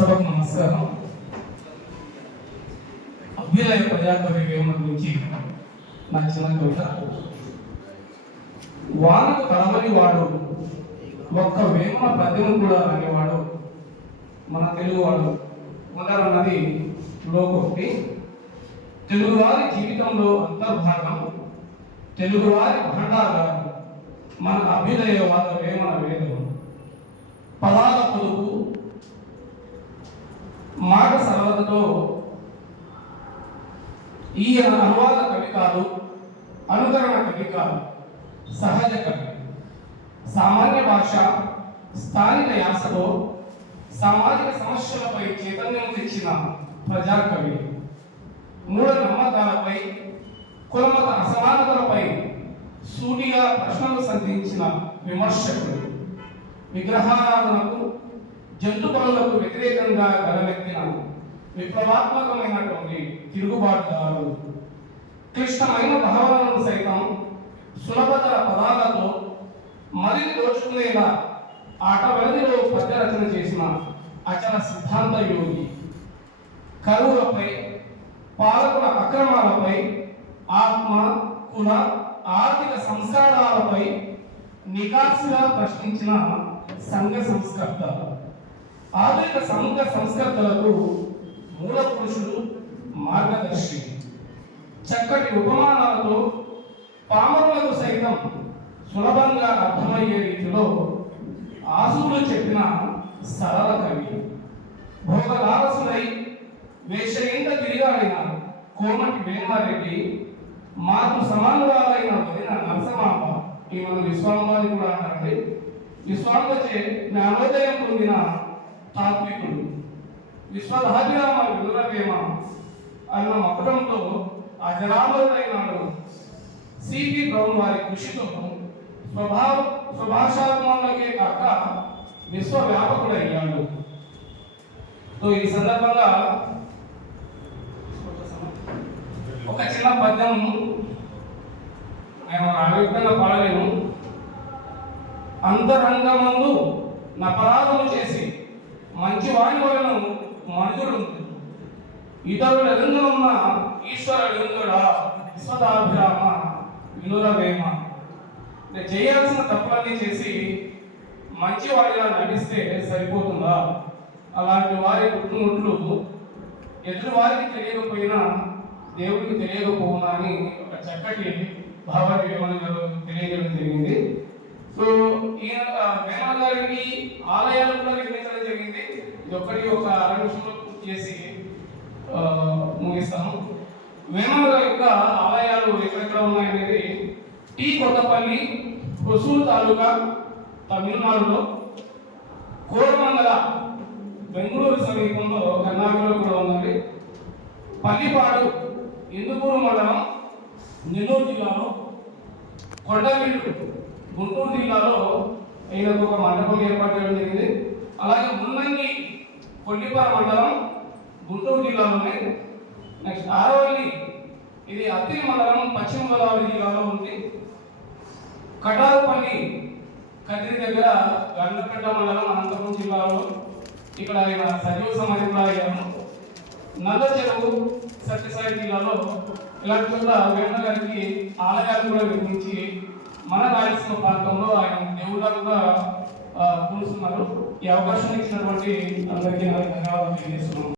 సభకు నమస్కారం. అభ్యుదయ ప్రజాకవి వేమన గురించి నా చిన్న కవిత. వానకు కలవని వాడు ఒక్క వేమన పద్యం కూడా అనేవాడు మన తెలుగువాడు ఉండాలన్నది లోకోక్తి. తెలుగువారి జీవితంలో అంతర్భాగం, తెలుగువారి భండాగారం మన అభ్యుదయవాద వేమన వేదం. పదాల పొదుపు, మాట సరళతతో ఈయన అనువాద కవి కాదు, అనుకరణ కవి కాదు, సహజ కవి. సామాన్య భాష, స్థానిక యాసతో సామాజిక సమస్యలపై చైతన్యం తెచ్చిన ప్రజాకవి. మూఢ నమ్మకాలపై, కులమత అసమానతలపై సూటిగా ప్రశ్నలు సంధించిన విమర్శకుడు. విగ్రహారాధనకు, జంతు పనులకు వ్యతిరేకంగా గలమెత్తిన విప్లవాత్మకమైనటువంటి తిరుగుబాటుదారుడు. క్లిష్టమైన భావనలను సైతం సులభతర పదాలతో మరిన్ని దోచుకునేలా ఆట వ్యవధిలో పద్య రచన చేసిన అచల సిద్ధాంత యోగి. కరువులపై, పాలకుల అక్రమాలపై, ఆత్మ, కుల, ఆర్థిక సంస్కారాలపై నికాసిగా ప్రశ్నించిన సంఘ సంస్కర్త. ఆధునిక సంఘ సంస్కర్తలకు మూల పురుషుడు, మార్గదర్శి. చక్కటి ఉపమానాలతో పామరులకు సైతం సులభంగా అర్థమయ్యే రీతిలో ఆసువులు చెప్పిన సరళ కవి. భోగలారసులై వేషయంత తిరిగాడిన కోమటి వేమారెడ్డి, మాతృ సమానురాలైన వదిన నరసమాంబ, ఈ మన విశ్వాంబాని కూడా అంటారండి, విశ్వాంబచే జ్ఞానోదయం పొందిన తాత్వికుడు. విశ్వధాభిరామ వినురవేమ అన్న మకుటంతో అజరామరుడైనాడు. సిపి బ్రౌన్ వారి కృషితో స్వభాషాత్మకే కాక విశ్వవ్యాపకుడయ్యాడు. ఈ సందర్భంగా ఒక చిన్న పద్యం నేను ఆవేగంగా పాడలేను. అంతరంగమందు నపరాధము చేసి మంచి వాణి వలన మనుషుడు ఇతరుల ఎదుగునున్న ఈశ్వర ఎదుగుడా విశ్వదాభిరామ వినురవేమ. చేయాల్సిన తప్పులన్నీ చేసి మంచి వాడిగా నటిస్తే సరిపోతుందా? అలాంటి వారి పుట్టుముట్లు ఎదురు వారికి తెలియకపోయినా దేవుడికి తెలియకపోవునా అని ఒక చక్కటి భావాన్ని వేమన గారు తెలియజేయడం జరిగింది. సో ఈయన వేమన గారికి ఆలయాలు కూడా నిర్మించడం జరిగింది. ఇది ఒక్కటి ఒక 6 నిమిషంలో పూర్తి చేసి ముగిస్తాను. వేమన గారి యొక్క ఆలయాలు ఎక్కడెక్కడ ఉన్నాయనేది టీ కొత్తపల్లి, హొసూరు తాలూకా, తమిళనాడులో, కోరమంగళ బెంగళూరు సమీపంలో కర్ణాటకలో కూడా ఉన్నది. పల్లిపాడు ఇందుకూరు మండలం, నెల్లూరు జిల్లాలో, కొండవీడు గుంటూరు జిల్లాలో ఈయనకు ఒక మండపం ఏర్పాటు చేయడం జరిగింది. అలాగే మున్నంగి కొల్లిపార మండలం, గుంటూరు జిల్లాలోనే. నెక్స్ట్ ఆరవల్లి, ఇది అత్తిలి మండలం, పశ్చిమ గోదావరి జిల్లాలో ఉంది. కటారుపల్లి కదిరి దగ్గర గండ్లపేట మండలం, అనంతపురం జిల్లాలో. ఇక్కడ ఆయన సజీవ సమాధి కూడా అయ్యాము. నల్ల చెరువు సత్యసాయి జిల్లాలో. ఇలాంటి చోట్ల వేమన గారికి ఆలయాలు కూడా నిర్మించి మన రాయలసీమ ప్రాంతంలో ఆయన దేవుళ్ళ కూడా కూర్చున్నారు. ఈ అవకాశం ఇచ్చినటువంటి అందరికీ ధన్యవాదాలు తెలియజేస్తున్నాను.